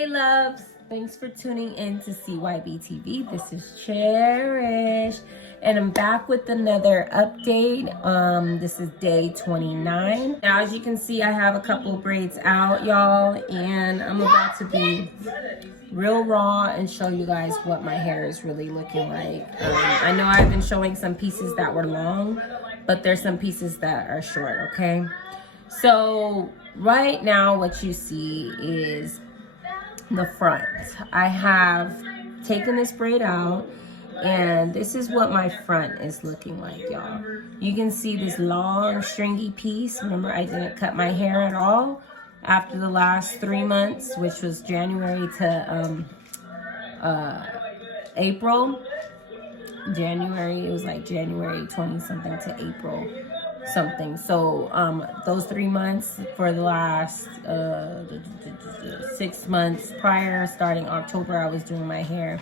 Hey loves, thanks for tuning in to CYBTV. This is Cherish and I'm back with another update. This is day 29. Now as you can see, I have a couple braids out, y'all, and I'm about to be real raw and show you guys what my hair is really looking like. I know I've been showing some pieces that were long, but there's some pieces that are short, okay? So right now what you see is the front. I have taken this braid out and this is what my front is looking like, y'all. You can see this long stringy piece. Remember, I didn't cut my hair at all after the last 3 months, which was January to April. January, it was like January 20 something to April something. So those 3 months for the last 6 months prior, starting October, I was doing my hair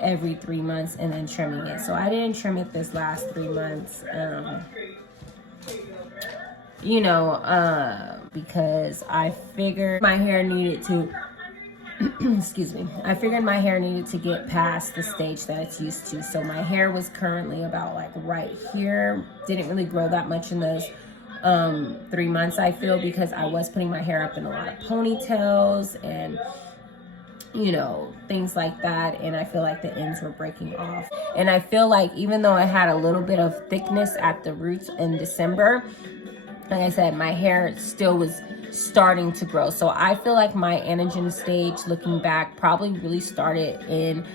every 3 months and then trimming it. So I didn't trim it this last 3 months, because I figured my hair needed to excuse me, I figured my hair needed to get past the stage that it's used to. So my hair was currently about like right here. Didn't really grow that much in those 3 months, I feel, because I was putting my hair up in a lot of ponytails and things like that, and I feel like the ends were breaking off. And I feel like even though I had a little bit of thickness at the roots in December, like I said, my hair still was starting to grow. So I feel like my anagen stage, looking back, probably really started in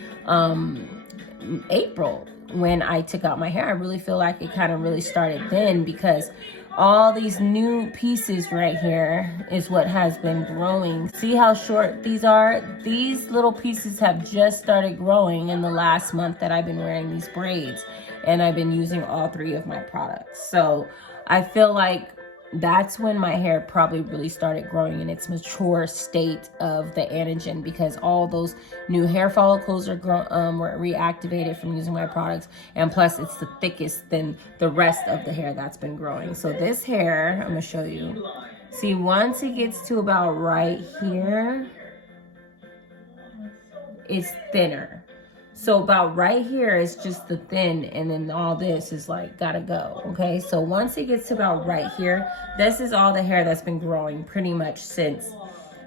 April when I took out my hair. I really feel like it kind of really started then, because all these new pieces right here is what has been growing. See how short these are? These little pieces have just started growing in the last month that I've been wearing these braids, and I've been using all 3 of my products. So I feel like that's when my hair probably really started growing in its mature state of the anagen, because all those new hair follicles are were reactivated from using my products, and plus it's the thickest than the rest of the hair that's been growing. So this hair, I'm gonna show you. See, once it gets to about right here, it's thinner. So about right here is just the thin, and then all this is like gotta go, okay? So once it gets to about right here, this is all the hair that's been growing pretty much since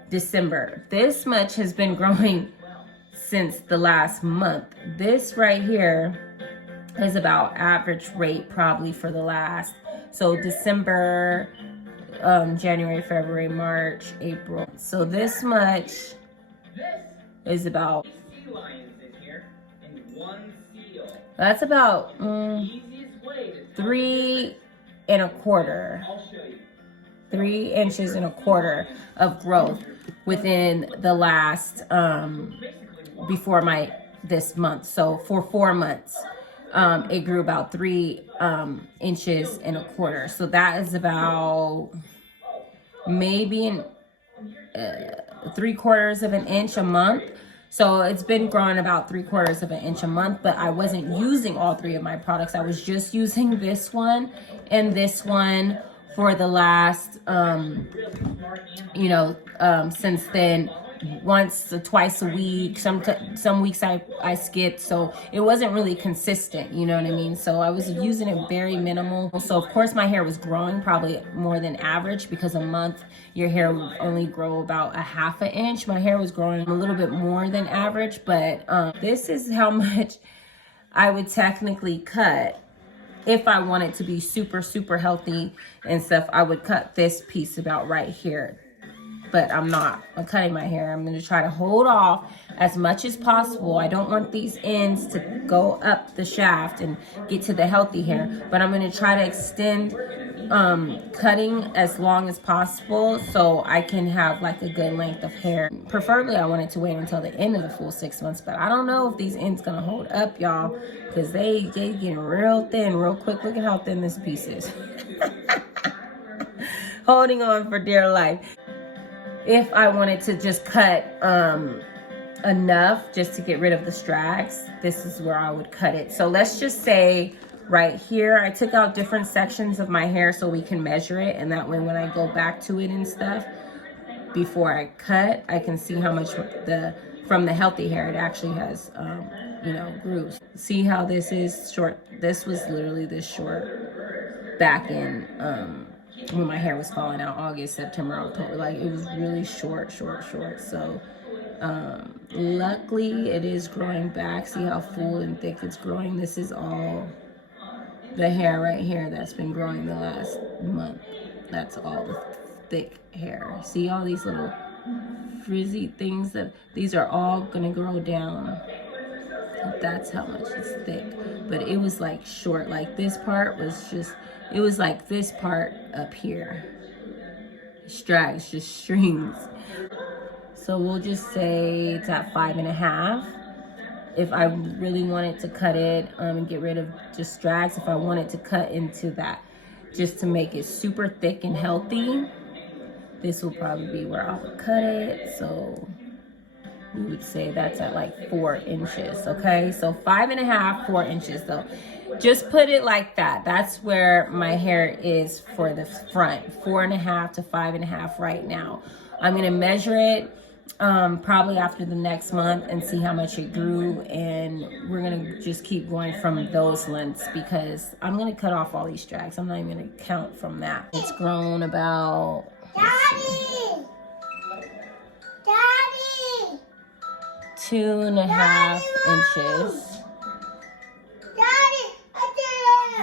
December. This much has been growing since the last month. This right here is about average rate probably for the last, so December, January, February, March, April. So this much is about, that's about 3 inches and a quarter of growth within the last before this month. So for 4 months it grew about 3 inches and a quarter. So that is about maybe 3/4 of an inch a month. So it's been growing about 3/4 of an inch a month, but I wasn't using all 3 of my products. I was just using this one and this one for the last, since then, once or twice a week. Some weeks I skipped, so it wasn't really consistent, you know what I mean? So I was using it very minimal. So of course my hair was growing probably more than average, because a month your hair would only grow about a 1/2 inch. My hair was growing a little bit more than average, but this is how much I would technically cut if I wanted to be super healthy and stuff. I would cut this piece about right here, but I'm not. I'm cutting my hair. I'm going to try to hold off as much as possible. I don't want these ends to go up the shaft and get to the healthy hair, but I'm going to try to extend cutting as long as possible so I can have like a good length of hair. Preferably I wanted to wait until the end of the full 6 months, but I don't know if these ends gonna hold up, y'all, because they getting real thin real quick. Look at how thin this piece is. Holding on for dear life. If I wanted to just cut enough just to get rid of the strags, this is where I would cut it. So let's just say right here, I took out different sections of my hair so we can measure it, and that way when I go back to it and stuff, before I cut, I can see how much from the healthy hair it actually has, you know, grooves. See how this is short? This was literally this short back in when my hair was falling out, August, September, October. Like, it was really short. So luckily it is growing back. See how full and thick it's growing? This is all the hair right here that's been growing the last month. That's all the thick hair. See all these little frizzy things? These are all gonna grow down. That's how much it's thick. But it was like short. Like, this part was just, it was like this part up here. Strags, just strings. So we'll just say it's at 5.5. If I really wanted to cut it and get rid of just strags, if I wanted to cut into that just to make it super thick and healthy, this will probably be where I would cut it. So we would say that's at like 4 inches, okay? So 5.5, 4 inches though. Just put it like that. That's where my hair is for the front, 4.5 to 5.5 right now. I'm gonna measure it probably after the next month and see how much it grew, and we're gonna just keep going from those lengths because I'm gonna cut off all these strags. I'm not even gonna count from that. It's grown about, Daddy! 2.5 inches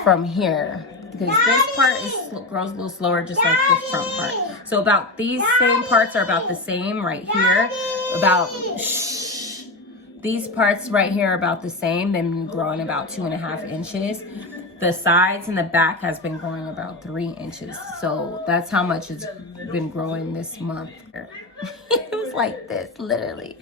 from here, because this part grows a little slower, just like this front part. So about these same parts are about the same right here. These parts right here are about the same. They've been growing about 2.5 inches. The sides and the back has been growing about 3 inches. So that's how much it's been growing this month. It was like this, literally.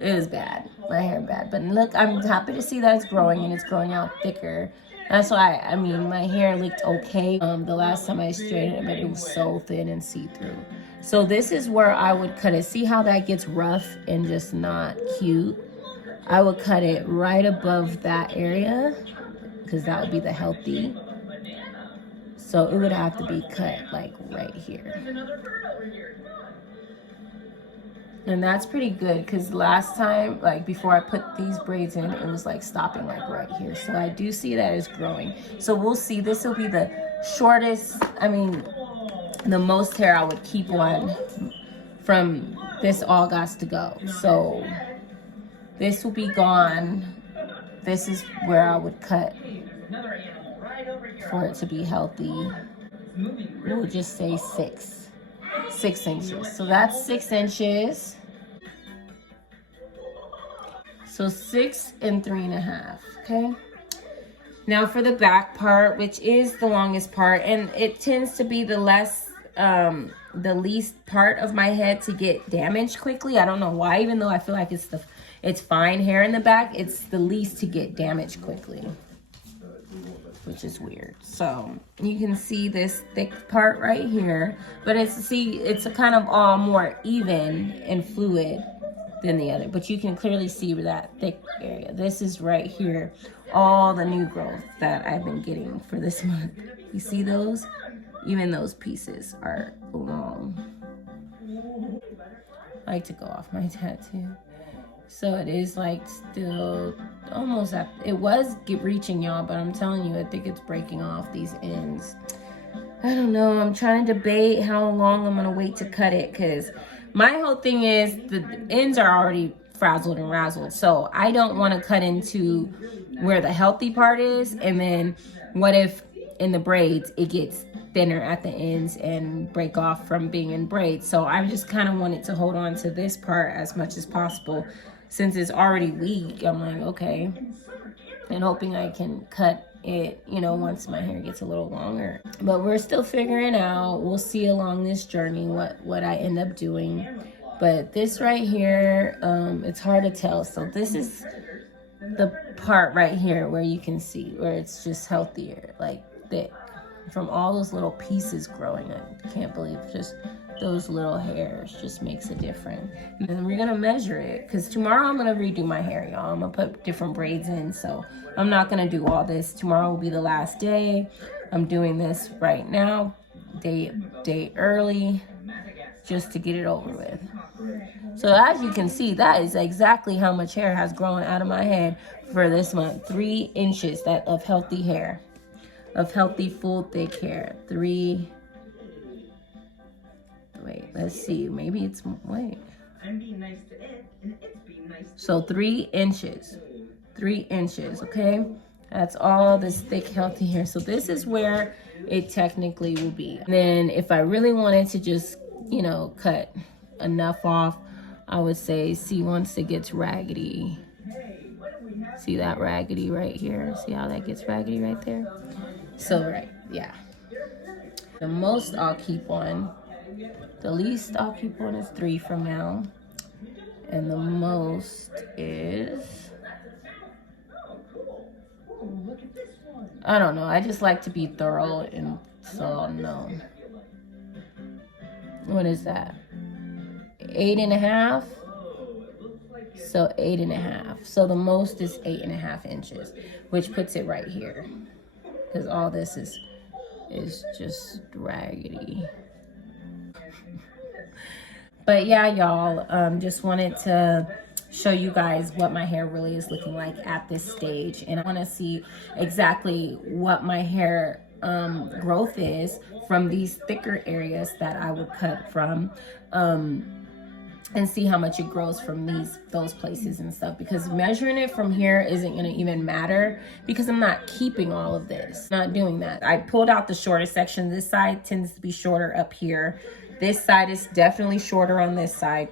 It was bad. My hair bad. But look, I'm happy to see that it's growing, and it's growing out thicker. That's why, I mean, my hair looked okay the last time I straightened it, but it was so thin and see-through. So this is where I would cut it. See how that gets rough and just not cute? I would cut it right above that area, because that would be the healthy. So it would have to be cut like right here. And that's pretty good, because last time, like before I put these braids in, it was like stopping like right here. So I do see that it's growing. So we'll see. This will be the shortest, I mean, the most hair I would keep on from this August to go. So this will be gone. This is where I would cut for it to be healthy. We'll just say 6 inches. So that's 6 inches. So 6 and 3.5, okay? Now for the back part, which is the longest part, and it tends to be the least part of my head to get damaged quickly. I don't know why, even though I feel like it's fine hair in the back, it's the least to get damaged quickly, which is weird. So you can see this thick part right here, but it's a kind of all more even and fluid than the other, but you can clearly see that thick area. This is right here, all the new growth that I've been getting for this month. You see those? Even those pieces are long. I like to go off my tattoo. So it is like still almost at, it was reaching, y'all, but I'm telling you, I think it's breaking off these ends. I don't know. I'm trying to debate how long I'm gonna wait to cut it, because my whole thing is the ends are already frazzled and razzled. So I don't want to cut into where the healthy part is, and then what if in the braids it gets thinner at the ends and break off from being in braids. So I just kind of wanted to hold on to this part as much as possible. Since it's already weak, I'm like, okay, and hoping I can cut it, you know, once my hair gets a little longer. But we're still figuring out. We'll see along this journey what I end up doing. But this right here, it's hard to tell. So this is the part right here where you can see where it's just healthier, like thick, from all those little pieces growing. I can't believe just those little hairs just makes a difference. And we're gonna measure it, because tomorrow I'm gonna redo my hair, y'all. I'm gonna put different braids in, so I'm not gonna do all this. Tomorrow will be the last day. I'm doing this right now, day early, just to get it over with. So as you can see, that is exactly how much hair has grown out of my head for this month. 3 inches of healthy hair, of healthy, full, thick hair. 3, wait, let's see, maybe it's, wait. I'm being nice to it, and it's being nice to so 3 inches, 3 inches, okay? That's all this thick, healthy hair. So this is where it technically will be. And then if I really wanted to just, you know, cut enough off, I would say, see, once it gets raggedy, see that raggedy right here? See how that gets raggedy right there? So, right, yeah. The most I'll keep on, the least I'll keep on is 3 from now. And the most is, I don't know. I just like to be thorough, and so I'll know. What is that? 8.5. So 8.5. So the most is 8.5 inches, which puts it right here, because all this is just raggedy. But yeah, y'all, just wanted to show you guys what my hair really is looking like at this stage. And I want to see exactly what my hair growth is from these thicker areas that I would cut from, and see how much it grows from those places and stuff, because measuring it from here isn't going to even matter, because I'm not keeping all of this. I'm not doing that. I pulled out the shortest section. This side tends to be shorter up here. This side is definitely shorter on this side.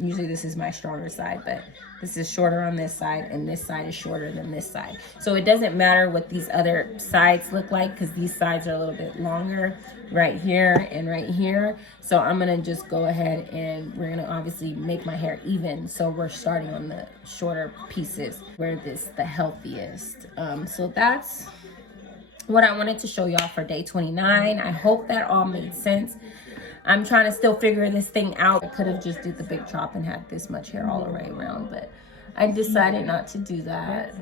Usually this is my stronger side, but this is shorter on this side, and this side is shorter than this side. So it doesn't matter what these other sides look like, because these sides are a little bit longer right here and right here. So I'm gonna just go ahead, and we're gonna obviously make my hair even. So we're starting on the shorter pieces where this the healthiest. So that's what I wanted to show y'all for day 29. I hope that all made sense. I'm trying to still figure this thing out. I could have just did the big chop and had this much hair all the way around, but I decided not to do that.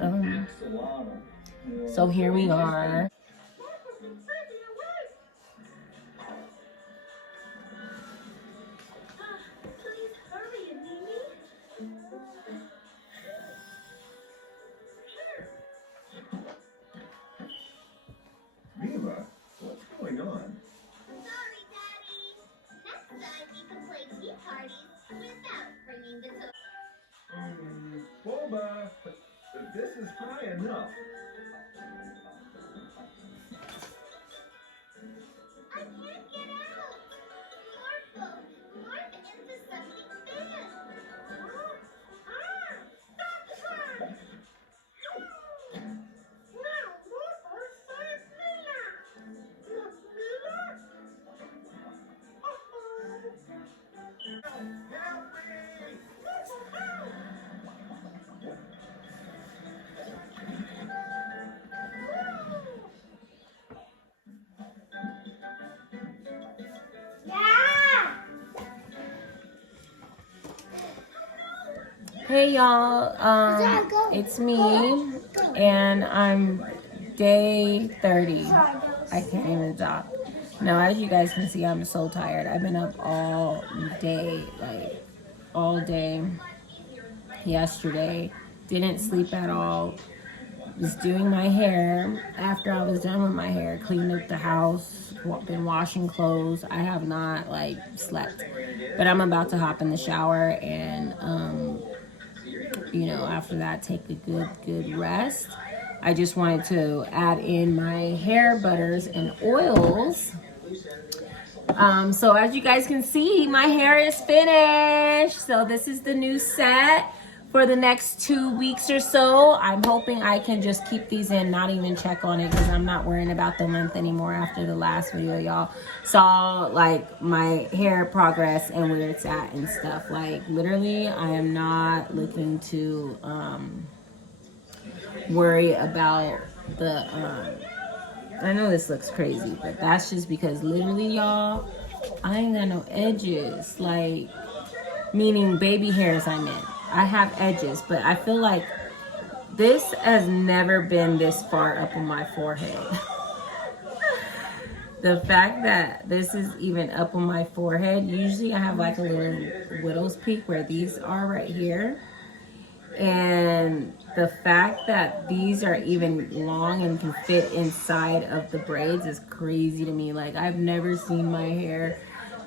So here we are. Viva, what's going on? Boba, this is high enough. I can't get out. Morph into something big. Stop it! Now, morph says Nina. Help me! Hey y'all, it's me, and I'm day 30. I can't even talk. Now, as you guys can see, I'm so tired. I've been up all day, like all day yesterday. Didn't sleep at all. Was doing my hair. After I was done with my hair, cleaned up the house, been washing clothes. I have not like slept, but I'm about to hop in the shower and you know, after that, take a good rest. I just wanted to add in my hair butters and oils. So as you guys can see, my hair is finished. So this is the new set for the next 2 weeks or so. I'm hoping I can just keep these in, not even check on it, because I'm not worrying about the length anymore after the last video. Y'all saw like my hair progress and where it's at and stuff. Like literally, I am not looking to worry about the I know this looks crazy, but that's just because literally, y'all, I ain't got no edges. Like, meaning baby hairs, I meant. I have edges, but I feel like this has never been this far up on my forehead. The fact that this is even up on my forehead, usually I have like a little widow's peak where these are right here. And the fact that these are even long and can fit inside of the braids is crazy to me. Like, I've never seen my hair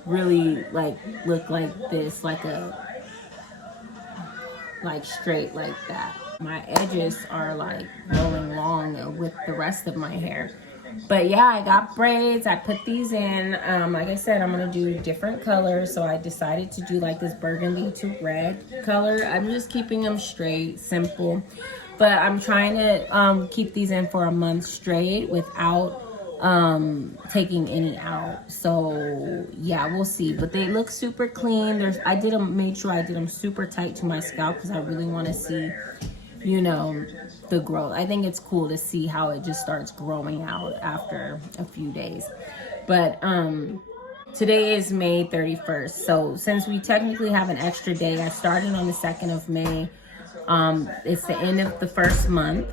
really like look like this, like straight like that. My edges are like rolling long with the rest of my hair. But yeah, I got braids. I put these in. Like I said, I'm gonna do different colors. So I decided to do like this burgundy to red color. I'm just keeping them straight, simple. But I'm trying to keep these in for a month straight without taking any out. So yeah, we'll see. But they look super clean. Made sure I did them super tight to my scalp because I really want to see, you know, the growth. I think it's cool to see how it just starts growing out after a few days. But today is May 31st. So since we technically have an extra day, I started on the 2nd of May. It's the end of the first month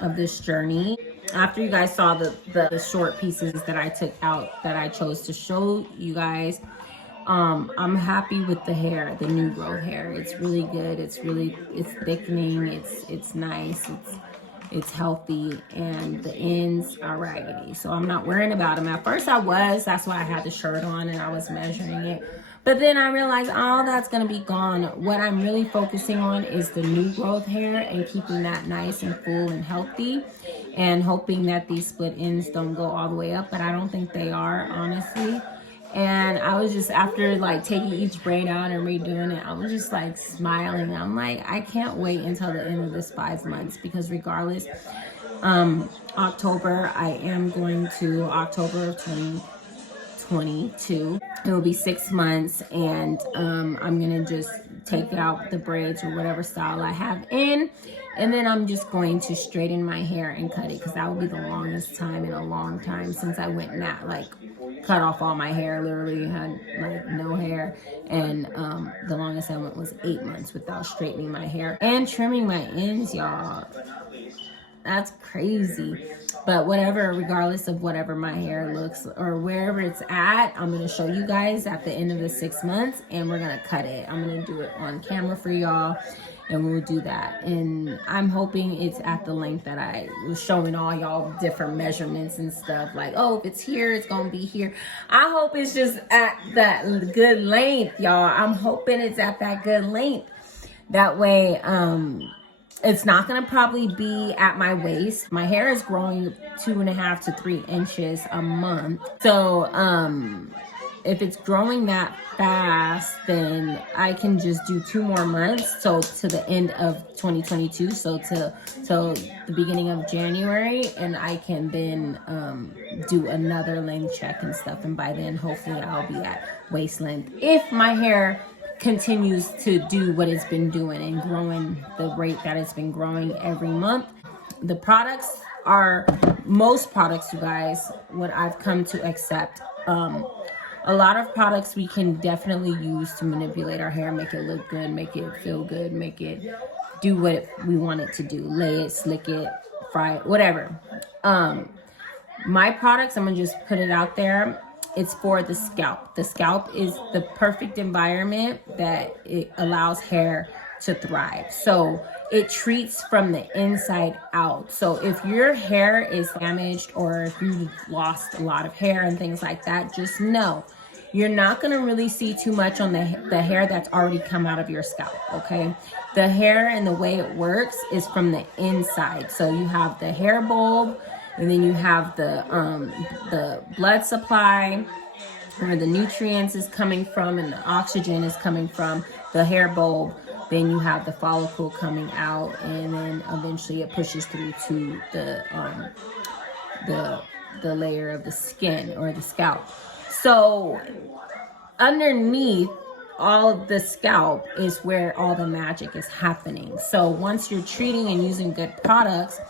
of this journey. After you guys saw the short pieces that I took out that I chose to show you guys, I'm happy with the hair, the new growth hair. It's really good. It's thickening. It's nice. It's healthy, and the ends are raggedy. So I'm not worrying about them. At first I was. That's why I had the shirt on and I was measuring it. But then I realized all that's going to be gone. What I'm really focusing on is the new growth hair and keeping that nice and full and healthy, and hoping that these split ends don't go all the way up. But I don't think they are, honestly. And I was just, after like taking each braid out and redoing it, I was just like smiling. I'm like, I can't wait until the end of this 5 months, because regardless, October, I am going to October of 2022. It will be 6 months, and I'm gonna just take out the braids or whatever style I have in, and then I'm just going to straighten my hair and cut it, because that will be the longest time in a long time since I went cut off all my hair. Literally had like no hair, and the longest I went was 8 months without straightening my hair and trimming my ends, y'all. That's crazy. But whatever, regardless of whatever my hair looks or wherever it's at, I'm going to show you guys at the end of the 6 months, and we're going to cut it. I'm going to do it on camera for y'all, and we'll do that. And I'm hoping it's at the length that I was showing all y'all different measurements and stuff. Like, oh, if it's here, it's going to be here. I hope it's just at that good length, y'all. I'm hoping it's at that good length. That way, it's not going to probably be at my waist. My hair is growing 2.5 to 3 inches a month. So, if it's growing that fast, then I can just do 2 more months. So to the end of 2022. So till the beginning of January, and I can then do another length check and stuff. And by then, hopefully, I'll be at waist length. If my hair continues to do what it's been doing and growing the rate that it's been growing every month. The products are, most products, you guys, what I've come to accept. A lot of products we can definitely use to manipulate our hair, make it look good, make it feel good, make it do what we want it to do. Lay it, slick it, fry it, whatever. My products, I'm gonna just put it out there. It's for the scalp. The scalp is the perfect environment that it allows hair to thrive. So it treats from the inside out. So if your hair is damaged, or if you've lost a lot of hair and things like that, just know you're not going to really see too much on the hair that's already come out of your scalp, okay? The hair and the way it works is from the inside. So you have the hair bulb, and then you have the blood supply, where the nutrients is coming from and the oxygen is coming from the hair bulb. Then you have the follicle coming out, and then eventually it pushes through to the layer of the skin or the scalp. So underneath all of the scalp is where all the magic is happening. So once you're treating and using good products,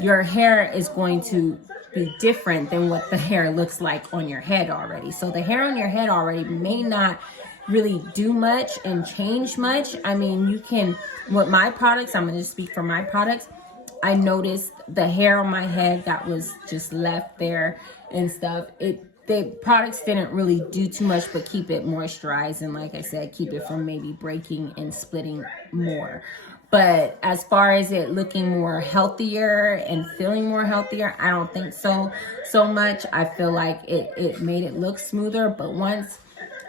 your hair is going to be different than what the hair looks like on your head already. So the hair on your head already may not really do much and change much. I mean, you can, with my products, I'm going to speak for my products. I noticed the hair on my head that was just left there, and stuff, the products didn't really do too much but keep it moisturized, and like I said, keep it from maybe breaking and splitting more. But as far as it looking more healthier and feeling more healthier, I don't think so much. I feel like it made it look smoother, but once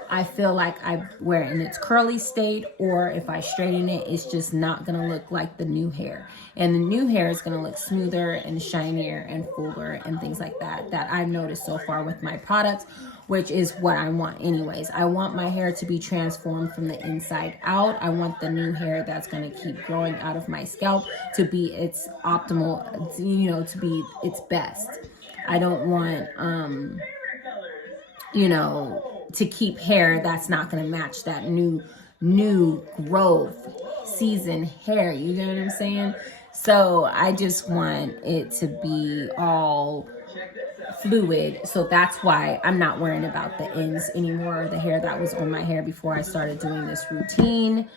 I feel like I wear it in its curly state, or if I straighten it, it's just not gonna look like the new hair. And the new hair is gonna look smoother and shinier and fuller and things like that, that I've noticed so far with my products, which is what I want anyways. I want my hair to be transformed from the inside out. I want the new hair that's gonna keep growing out of my scalp to be its optimal, you know, to be its best. I don't want, you know, to keep hair that's not going to match that new growth season hair. You know what I'm saying? So I just want it to be all fluid. So that's why I'm not worrying about the ends anymore, the hair that was on my hair before I started doing this routine.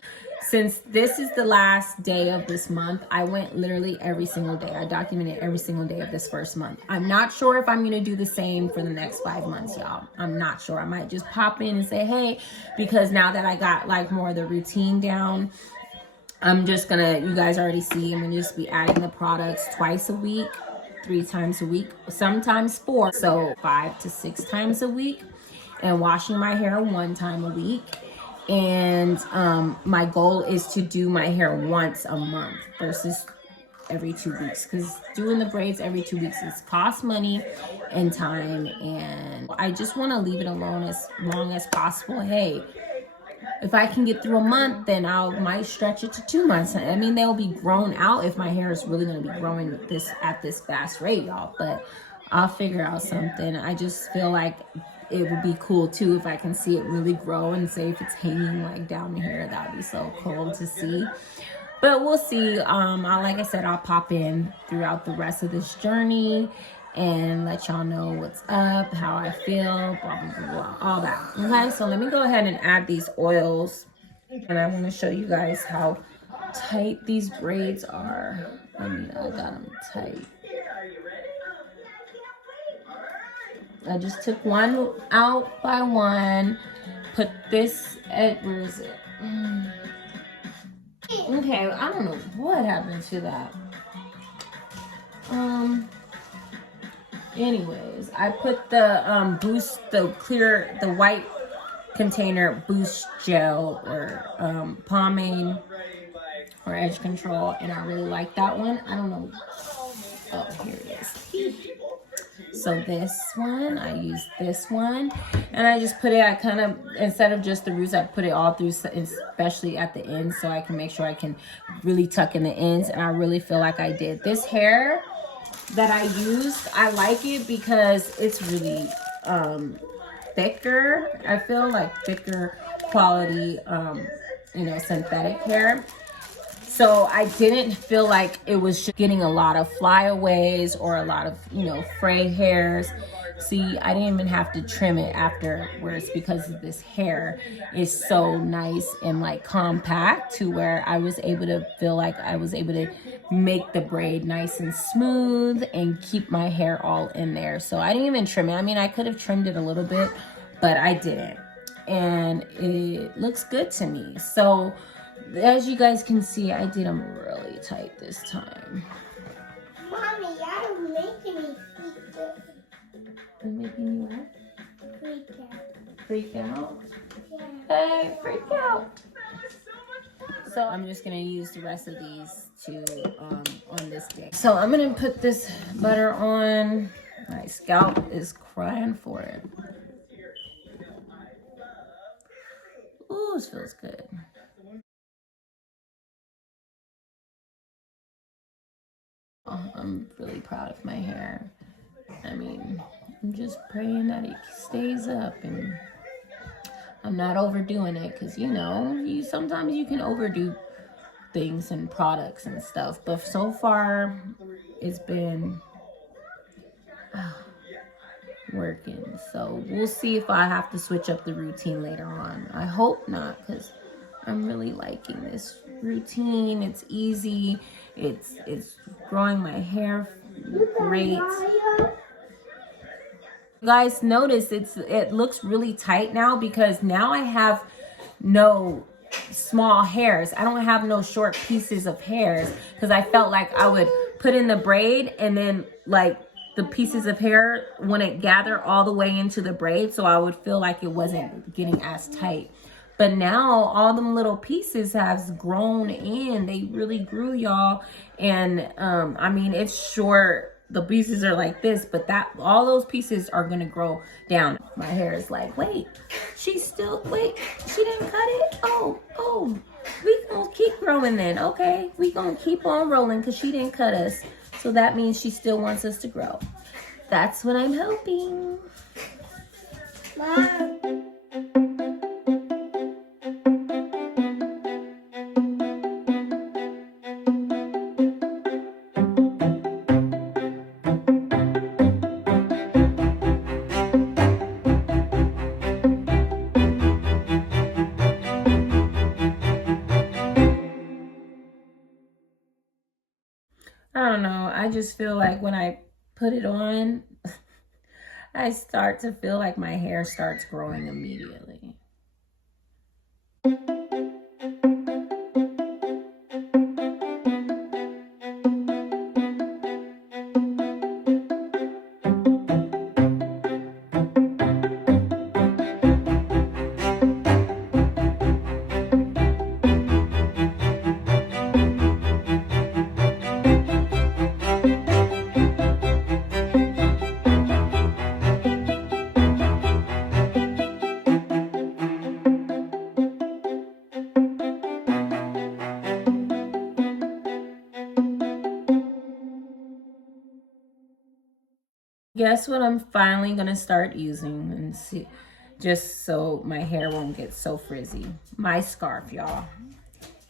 Since this is the last day of this month, I went literally every single day. I documented every single day of this first month. I'm not sure if I'm going to do the same for the next 5 months, y'all. I'm not sure. I might just pop in and say, hey, because now that I got like more of the routine down, I'm just going to, you guys already see, I'm going to just be adding the products twice a week, 3 times a week, sometimes 4. So 5 to 6 times a week, and washing my hair 1 time a week. And my goal is to do my hair once a month versus every 2 weeks, because doing the braids every 2 weeks is cost money and time, and I just want to leave it alone as long as possible. Hey, if I can get through a month, then I might stretch it to 2 months. I mean, they'll be grown out if my hair is really going to be growing at this fast rate, y'all. But I'll figure out something. I just feel like it would be cool too if I can see it really grow, and say if it's hanging like down here, that would be so cool to see. But we'll see. Like I said, I'll pop in throughout the rest of this journey and let y'all know what's up, how I feel, blah, blah, blah, blah, all that. Okay, so let me go ahead and add these oils. And I want to show you guys how tight these braids are. I mean, I got them tight. I just took one out by one, put this at, where is it? Okay, I don't know what happened to that. Anyways, I put the the white container boost gel or pomade or edge control, and I really like that one. I don't know. Oh, here it is. So this one, I use this one, and I just put it, I kind of, instead of just the roots, I put it all through, especially at the end, so I can make sure I can really tuck in the ends. And I really feel like I did. This hair that I used, I like it because it's really thicker. I feel like thicker quality, you know, synthetic hair. So I didn't feel like it was just getting a lot of flyaways or a lot of, you know, fray hairs. See, I didn't even have to trim it afterwards because of this hair is so nice and like compact, to where I was able to feel like I was able to make the braid nice and smooth and keep my hair all in there. So I didn't even trim it. I mean, I could have trimmed it a little bit, but I didn't. And it looks good to me. So as you guys can see, I did them really tight this time. Mommy, I don't make any feet. I'm making you what? Freak out. Freak out? Yeah. Hey, freak out. So I'm just gonna use the rest of these to on this day. So I'm gonna put this butter on. My scalp is crying for it. Ooh, this feels good. Oh, I'm really proud of my hair. I mean, I'm just praying that it stays up and I'm not overdoing it, because you know, sometimes you can overdo things and products and stuff, but so far it's been working. So we'll see if I have to switch up the routine later on. I hope not, because I'm really liking this routine. It's easy. It's growing my hair great. Guys, notice it looks really tight now because now I have no small hairs. I don't have no short pieces of hairs because I felt like I would put in the braid and then like the pieces of hair wouldn't gather all the way into the braid, so I would feel like it wasn't getting as tight. But now all them little pieces have grown in. They really grew, y'all. And I mean, it's short. The pieces are like this, but that all those pieces are gonna grow down. My hair is like, wait, she didn't cut it. Oh, we gonna keep growing then. Okay, we gonna keep on rolling because she didn't cut us. So that means she still wants us to grow. That's what I'm hoping. Mom. I don't know. I just feel like when I put it on, I start to feel like my hair starts growing immediately. Guess what I'm finally gonna start using and see, just so my hair won't get so frizzy. My scarf, y'all.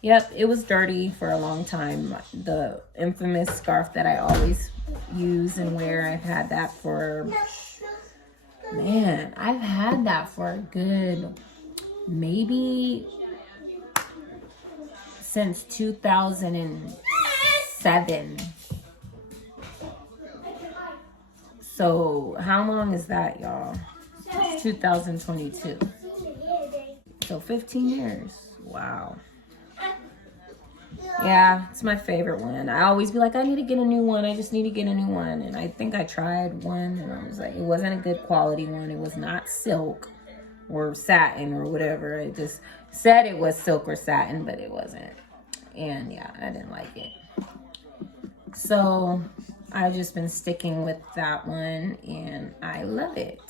Yep, it was dirty for a long time. The infamous scarf that I always use and wear. I've had that for, man, I've had that for a good, maybe since 2007. So how long is that, y'all? It's 2022. So 15 years. Wow. Yeah, it's my favorite one. I always be like, I need to get a new one. I just need to get a new one. And I think I tried one and I was like, it wasn't a good quality one. It was not silk or satin or whatever. It just said it was silk or satin, but it wasn't. And yeah, I didn't like it. So I've just been sticking with that one and I love it.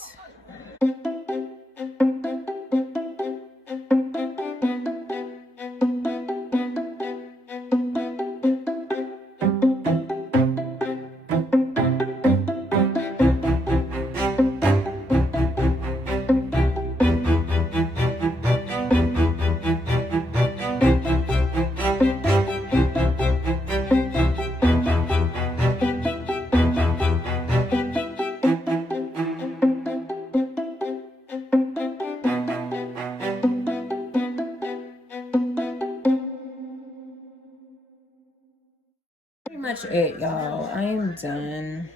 Pretty much it, y'all. I am done.